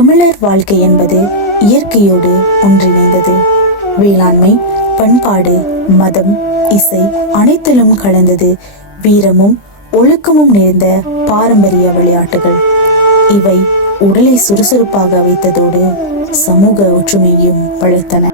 தமிழர் வாழ்க்கை என்பது இயற்கையோடு ஒன்றிணைந்தது. வேளாண்மை, பண்பாடு, மதம், இசை அனைத்திலும் கலந்தது. வீரமும் ஒழுக்கமும் நிறைந்த பாரம்பரிய விளையாட்டுகள். இவை உடலை சுறுசுறுப்பாக வைத்ததோடு சமூக ஒற்றுமையும் வளர்த்தன.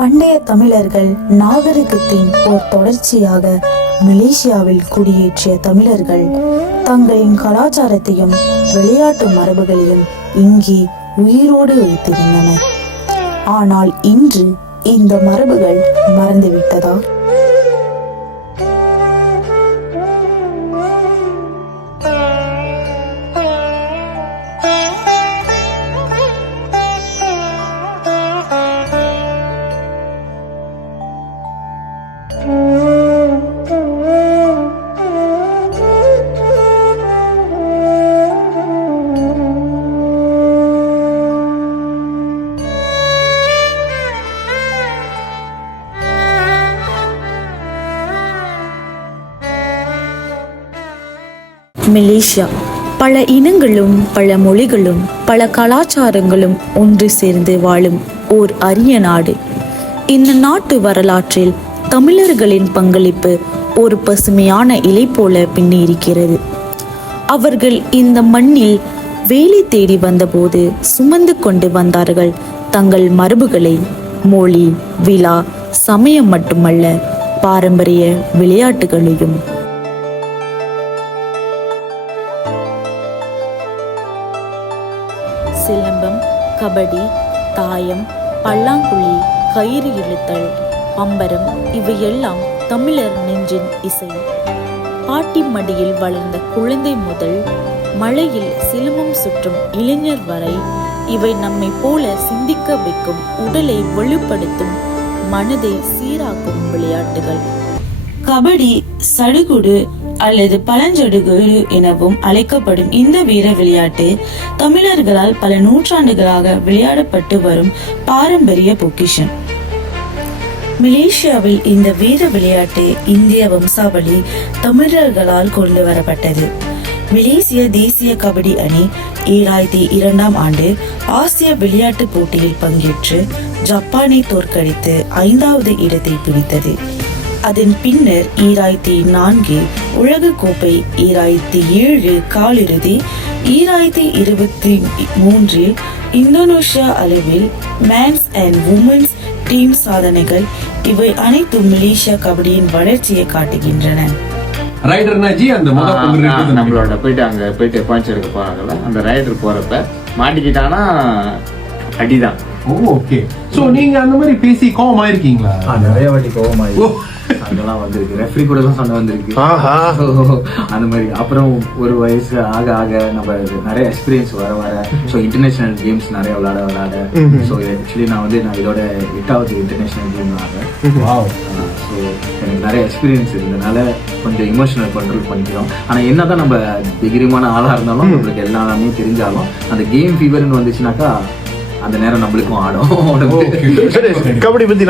பண்டைய தமிழர்கள் நாகரிகத்தின் ஒரு தொடர்ச்சியாக மலேசியாவில் குடியேற்றிய தமிழர்கள் தங்களின் கலாச்சாரத்தையும் விளையாட்டு மரபுகளையும் இங்கே உயிரோடு வைத்திருந்தனர். ஆனால் இன்று இந்த மரபுகள் மறந்துவிட்டதா? மலேசியா பல இனங்களும் பல மொழிகளும் பல கலாச்சாரங்களும் ஒன்று சேர்ந்து வாழும் ஓர் அரிய நாடு. இந்த நாட்டு வரலாற்றில் தமிழர்களின் பங்களிப்பு ஒரு பசுமையான இலை போல பின்னிருக்கிறது. அவர்கள் இந்த மண்ணில் வேலை தேடி வந்தபோது சுமந்து கொண்டு வந்தார்கள் தங்கள் மரபுகளை. மொழி, விழா, சமயம் மட்டுமல்ல, பாரம்பரிய விளையாட்டுகளையும். சிலம்பம், கபடி, தாயம், பல்லாங்குழி, கயிறு இழுத்தல், பம்பரம் இவையெல்லாம் தமிழர் நெஞ்சின் இசை. பாட்டி மடியில் வளர்ந்த குழந்தை முதல் மழையில் சிலம்பம் சுற்றும் இளைஞர் வரை இவை நம்மை போல சிந்திக்க வைக்கும், உடலை வலுப்படுத்தும், மனதை சீராக்கும் விளையாட்டுகள். கபடி, சடுகுடு அல்லது பழஞ்சடுகுடு எனவும் அழைக்கப்படும் இந்த வீர விளையாட்டு தமிழர்களால் பல நூற்றாண்டுகளாக விளையாடப்பட்டு வரும் பாரம்பரிய பொக்கிஷம். மலேசியாவில் இந்த வீர விளையாட்டு இந்திய வம்சாவளி தமிழர்களால் கொண்டு வரப்பட்டது. மலேசிய தேசிய கபடி அணி 2002ஆம் ஆண்டு ஆசிய விளையாட்டு போட்டியில் பங்கேற்று ஜப்பானை தோற்கடித்து 5வது இடத்தை பிடித்தது. அதன் பின்னர் 2004 உலக கோப்பை, 2007 காலிறுதி, 2023 இந்தோனேஷியா அளவில் மேன்ஸ் அண்ட் உமன்ஸ் டீம் சாதனைகள் இவை அனைத்தும் மலேசியா கபடியின் வளர்ச்சியை காட்டுகின்றன. நம்மளோட போயிட்டு பாயிண்ட்ஸ் எடுக்க போறாங்கல்ல, அந்த ரைடர் போறப்ப மாட்டிக்கிட்டானா அடிதான். ஓகே. சோ நீங்க அந்த மாதிரி பேசி கோவமா இருக்கீங்களா? நிறைய வாட்டி கோவமா அதெல்லாம் வந்திருக்கு. ரெஃப்ரி கூட தான் சண்டை வந்திருக்கு அந்த மாதிரி. அப்புறம் ஒரு வயசு ஆக ஆக நம்ம நிறைய எக்ஸ்பீரியன்ஸ் வர வர ஸோ இன்டர்நேஷனல் கேம்ஸ் நிறைய விளையாட ஸோ ஆக்சுவலி நான் இதோட 8வது இன்டர்நேஷனல் கேம் விளையாடுறேன். ஸோ எனக்கு நிறைய எக்ஸ்பீரியன்ஸ் இருந்ததுனால கொஞ்சம் இமோஷனல் கண்ட்ரோல் பண்ணிக்கிறோம். ஆனால் என்னதான் நம்ம டிகிரிமான ஆளாக இருந்தாலும் நம்மளுக்கு எல்லாமே தெரிஞ்சாலும் அந்த கேம் ஃபீவர்னு வந்துச்சுனாக்கா அந்த நேரம் நம்மளுக்கும் ஆடும். கபடி பத்தி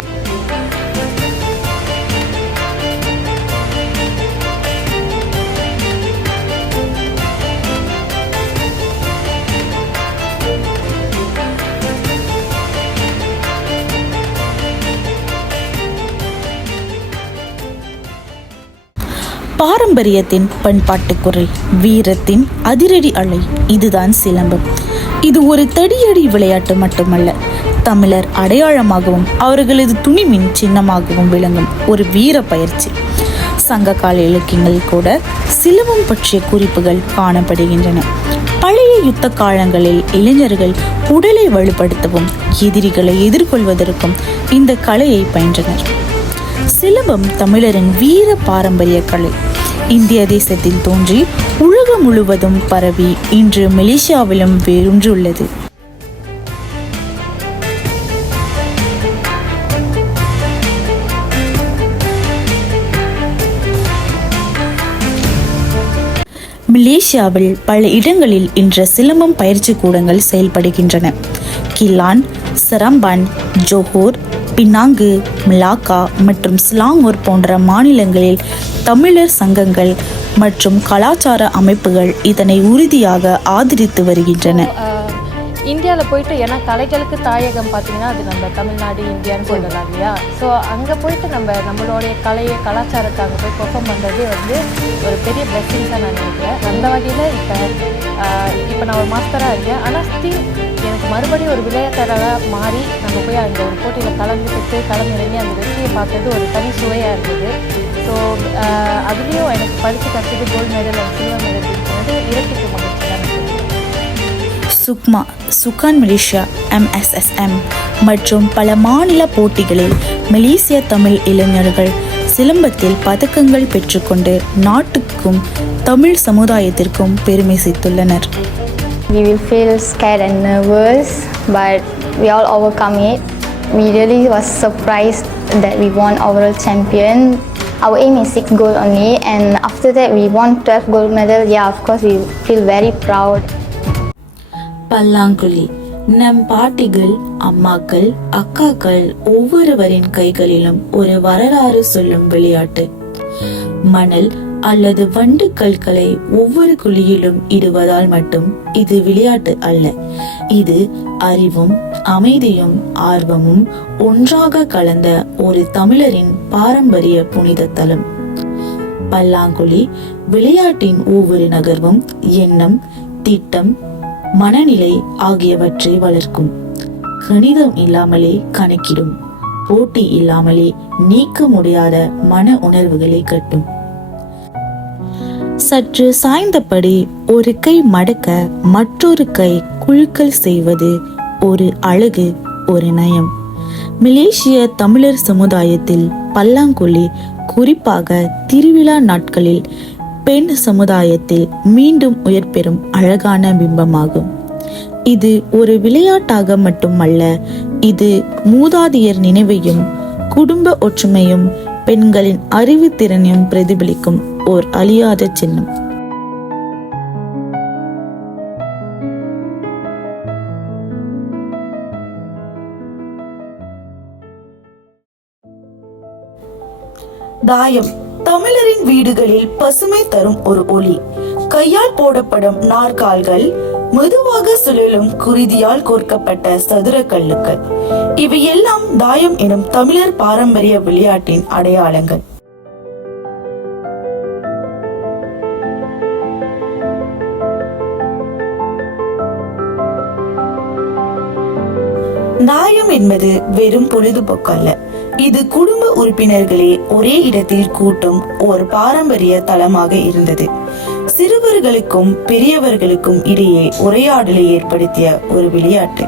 பாரம்பரியத்தின் பண்பாட்டு குரல், வீரத்தின் அதிரடி அலை, இதுதான் சிலம்பம். இது ஒரு தடியடி விளையாட்டு மட்டுமல்ல, தமிழர் அடையாளமாகவும் அவர்களது துணிவின் சின்னமாகவும் விளங்கும் ஒரு வீர பயிற்சி. சங்ககால இலக்கியங்களில் கூட சிலம்பம் பற்றிய குறிப்புகள் காணப்படுகின்றன. பழைய யுத்த காலங்களில் இளைஞர்கள் உடலை வலுப்படுத்தவும் எதிரிகளை எதிர்கொள்வதற்கும் இந்த கலையை பயின்றனர். சிலம்பம் தமிழரின் வீர பாரம்பரிய கலை. இந்திய தேசத்தில் தோன்றி உலகம் முழுவதும் பரவி இன்று மலேசியாவிலும் வேரூன்றுள்ளது. மலேசியாவில் பல இடங்களில் இன்று சிலம்பம் பயிற்சி கூடங்கள் செயல்படுகின்றன. கிலான், சரம்பான், ஜோஹோர், பினாங்கு, மலாக்கா மற்றும் ஸ்லாங்கூர் போன்ற மாநிலங்களில் தமிழர் சங்கங்கள் மற்றும் கலாச்சார அமைப்புகள் இதனை உறுதியாக ஆதரித்து வருகின்றன. இந்தியாவில் போயிட்டு, ஏன்னா கலைகளுக்கு தாயகம் பார்த்தீங்கன்னா அது நம்ம தமிழ்நாடு, இந்தியான்னு சொல்லலாம் இல்லையா. ஸோ அங்கே போயிட்டு நம்மளுடைய கலாச்சாரத்தை அங்கே போய் பெர்ஃபார்ம் பண்ணுறதே ஒரு பெரிய பிளெஸிங்ஸாக நான் நினைக்கிறேன். அந்த வகையில் இப்போ நான் ஒரு மாஸ்டராக இருக்கேன். ஆனால் ஸ்டில் எனக்கு மறுபடியும் ஒரு விளையாட்டராக மாறி நம்ம போய் அங்கே ஒரு போட்டியில் கலந்துறங்கி அந்த வெற்றியை பார்க்கறது ஒரு தனி சுவையாக இருந்தது. ஸோ அதுலேயும் எனக்கு பரிசு கற்றுட்டு gold medal and silver medal இருக்கிறது இரட்டிப்பு மகிழ்ச்சி தான். சுக்மா, சுகான் மலேசியா, MSSM மற்றும் பல மாநில போட்டிகளில் மலேசிய தமிழ் இளைஞர்கள் சிலம்பத்தில் பதக்கங்கள் பெற்றுக்கொண்டு நாட்டுக்கும் தமிழ் சமுதாயத்திற்கும் பெருமை சேர்த்துள்ளனர். We will feel scared and nervous, but we all overcome it. We really was surprised that we won overall champion. Our aim is 6 gold only, and after that we won 12 gold medal. Yeah, of course we feel very proud. பல்லாங்குழி நம் பாட்டிகள், அம்மாக்கள், அக்காக்கள் ஒவ்வொருவரின் கைகளிலும் ஒரு வரலாறு சொல்லும் விளையாட்டு. மணல் அல்லது வண்டு கற்களை ஒவ்வொரு குழியிலும் இடுவதால் மட்டும் இது விளையாட்டு அல்ல. இது அறிவும் அமைதியும் ஆர்வமும் ஒன்றாக கலந்த ஒரு தமிழரின் பாரம்பரிய புனித தலம். பல்லாங்குழி விளையாட்டின் ஒவ்வொரு நகர்வும் எண்ணம், திட்டம், மனநிலை ஆகியவற்றை வளர்க்கும். கணிதம் இல்லாமலே கணக்கிடும், போட்டி இல்லாமலே நீக்க முடியாத மன உணர்வுகளை கட்டும். சற்று சாய்ந்தபடி ஒரு கை மடக்க மற்றொரு கை குலுக்கல் செய்வது ஒரு அழகு, ஒரு நயம். மலேசிய தமிழர் சமுதாயத்தில் பல்லாங்குழி குறிப்பாக திருவிழா நாட்களில் பெண் சமுதாயத்தில் மீண்டும் உயர் பெறும் அழகான பிம்பமாகும். இது ஒரு விளையாட்டாக மட்டுமல்ல, இது மூதாதையர் நினைவையும் குடும்ப ஒற்றுமையும் பெண்களின் அறிவுத்திறனையும் பிரதிபலிக்கும் ஓர் அழியாத சின்னம். தாயம் தமிழரின் வீடுகளில் பசுமை தரும் ஒரு ஒளி. கையால் போடப்படும் நாற்கால்கள், மெதுவாக சுழலும் குருதியால் கோர்க்கப்பட்ட சதுர கல்லுக்கள், இவையெல்லாம் தாயம் எனும் தமிழர் பாரம்பரிய விளையாட்டின் அடையாளங்கள். தாயம் என்பது வெறும் பொழுதுபோக்கு அல்ல. இது குடும்ப உறுப்பினர்களே ஒரே இடத்தில் கூட்டும் ஒரு பாரம்பரிய தளமாக இருந்தது. சிறுவர்களுக்கும் பெரியவர்களுக்கும் இடையே உரையாடலை ஏற்படுத்திய ஒரு விளையாட்டு.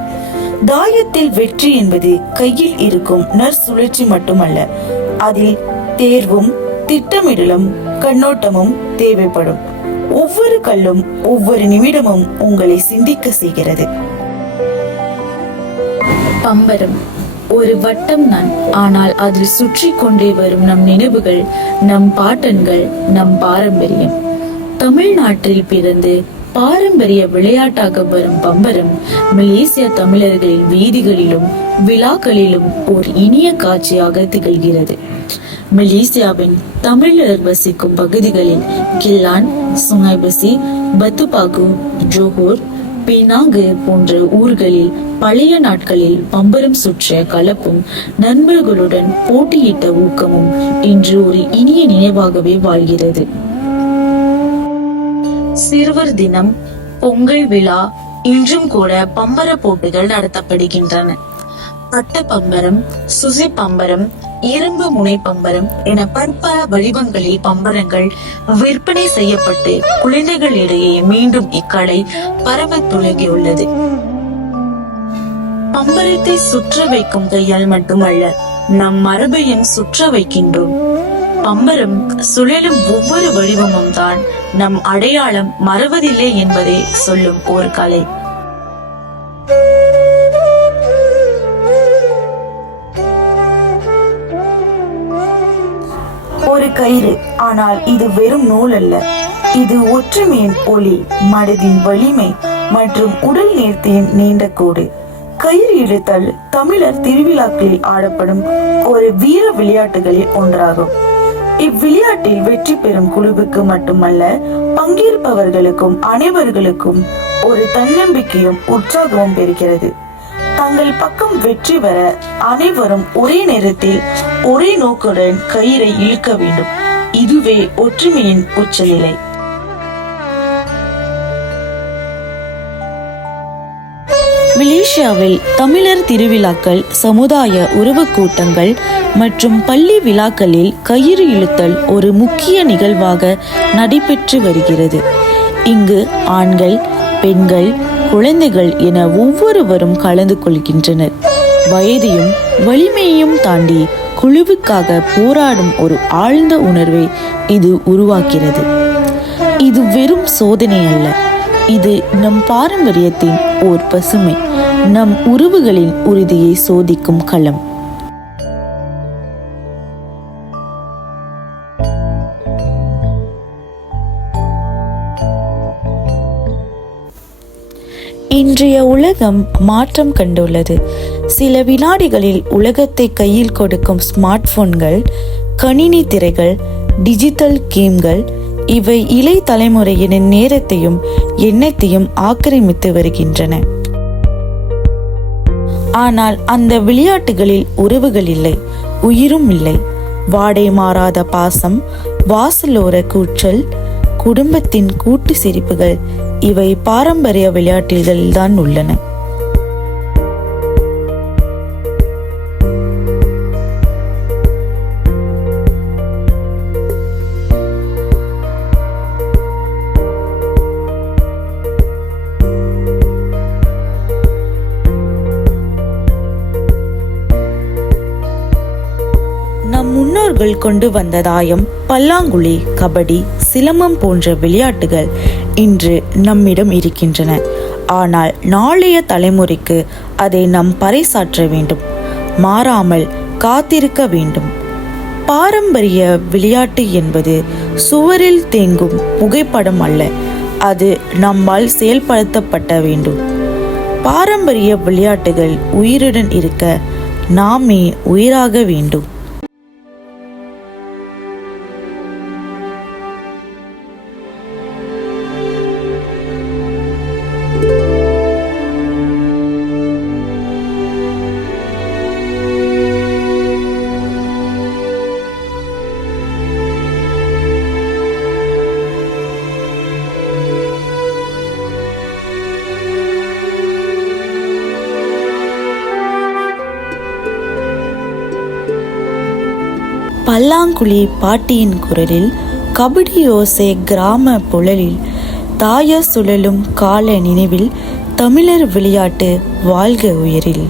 தாயத்தில் வெற்றி என்பது கையில் இருக்கும் நற்சுழற்சி மட்டுமல்ல, அதில் தேர்வும் திட்டமிடலும் கண்ணோட்டமும் தேவைப்படும். ஒவ்வொரு கல்லும் ஒவ்வொரு நிமிடமும் உங்களை சிந்திக்க செய்கிறது. பம்பரம் ஒரு வட்டம் தான், ஆனால் அதில் சுற்றி கொண்டே வரும் நம் நினைவுகள், நம் பாட்டன்கள், நம் பாரம்பரியம். தமிழ்நாட்டில் பிறந்து பாரம்பரிய விளையாட்டாக வரும் பம்பரம் மலேசிய தமிழர்களின் வீதிகளிலும் விழாக்களிலும் ஒரு இனிய காட்சியாக திகழ்கிறது. மலேசியாவின் தமிழர் வசிக்கும் பகுதிகளில் கில்லான், சுங்காய்பசி, பத்துபாகு, ஜோஹோர், பினாங்கு போன்ற ஊர்களில் பழைய நாட்களில் பம்பரம் சுற்றிய கலப்பும் நண்பர்களுடன் போட்டியிட்ட ஊக்கமும் இன்று ஒரு இனிய நினைவாகவே வாழ்கிறது. சிறுவர் தினம், பொங்கல் விழா, இன்றும் கூட பம்பர போட்டிகள் நடத்தப்படுகின்றன. பட்ட பம்பரம், சுசி பம்பரம், இரும்பு முனை பம்பரம் என பற்பல வடிவங்களில் பம்பரங்கள் விற்பனை செய்யப்பட்டு குழந்தைகளிடையே மீண்டும் இக்கலை பரவ துவங்கியுள்ளது. பம்பரத்தை சுற்ற வைக்கும் கையால் மட்டுமல்ல, நம் மரபையும் சுற்ற வைக்கின்றோம். பம்பரம் சுழலும் ஒவ்வொரு வடிவமும் தான் நம் அடையாளம் மறவதில்லை என்பதை சொல்லும் ஒரு கலை. ஒரு கயிறு, ஆனால் இது வெறும் நூல் அல்ல. இது ஒற்றுமையின் ஒளி, மனதின் வலிமை மற்றும் உடல் நேர்த்தியின் நீண்ட கோடு. கயிறு இழுத்தல் தமிழர் திருவிழாக்களில் ஆடப்படும் ஒரு வீர விளையாட்டுகளில் ஒன்றாகும். இவ்விளையாட்டில் வெற்றி பெறும் குழுவுக்கு மட்டுமல்ல, பங்கேற்பவர்களுக்கும் அனைவர்களுக்கும் ஒரு தன்னம்பிக்கையும் உற்சாகமும் பெறுகிறது. தங்கள் பக்கம் வெற்றி பெற அனைவரும் ஒரே நேரத்தில் ஒரே நோக்குடன் கயிறை இழுக்க வேண்டும். இதுவே ஒற்றுமையின் உச்சநிலை. மலேசியாவில் தமிழர் திருவிழாக்கள், சமுதாய உறவு கூட்டங்கள் மற்றும் பள்ளி விழாக்களில் கயிறு இழுத்தல் ஒரு முக்கிய நிகழ்வாக நடைபெற்று வருகிறது. இங்கு ஆண்கள், பெண்கள், குழந்தைகள் என ஒவ்வொருவரும் கலந்து கொள்கின்றனர். வயதையும் வலிமையையும் தாண்டி குழுவுக்காக போராடும் ஒரு ஆழ்ந்த உணர்வை இது உருவாக்கிறது. இது வெறும் சோதனை அல்ல, இது நம் பாரம்பரியத்தின் ஓர் பசுமை, நம் உறவுகளின் உறுதியை சோதிக்கும் களம். இன்றைய உலகம் மாற்றம் கண்டுள்ளது. சில வினாடிகளில் உலகத்தை கையில் கொடுக்கும் ஸ்மார்ட் போன்கள், கணினி திரைகள், டிஜிட்டல் கேம்கள், இவை இளைய தலைமுறையின் நேரத்தையும் எண்ணத்தையும் ஆக்கிரமித்து வருகின்றன. ஆனால் அந்த விளையாட்டுகளில் உறவுகள் இல்லை, உயிரும் இல்லை. வாடை மாறாத பாசம், வாசலோர கூச்சல், குடும்பத்தின் கூட்டு சிரிப்புகள், இவை பாரம்பரிய விளையாட்டுகளில் தான் உள்ளன. நம் முன்னோர்கள் கொண்டு வந்த தாயம், பல்லாங்குழி, கபடி, சிலம்பம் போன்ற விளையாட்டுகள் இன்று நம்மிடம் இருக்கின்றன. ஆனால் நாளைய தலைமுறைக்கு அதை நாம் பறைசாற்ற வேண்டும், மாறாமல் காத்திருக்க வேண்டும். பாரம்பரிய விளையாட்டு என்பது சுவரில் தேங்கும் புகைப்படம் அல்ல, அது நம்மால் செயல்படுத்தப்பட வேண்டும். பாரம்பரிய விளையாட்டுகள் உயிருடன் இருக்க நாமே உயிராக வேண்டும். பல்லாங்குழி பாட்டியின் குரலில், கபடி யோசை கிராம புழலில், தாய சுழலும் கால நினைவில், தமிழர் விளையாட்டு வாழ்க உயரில்.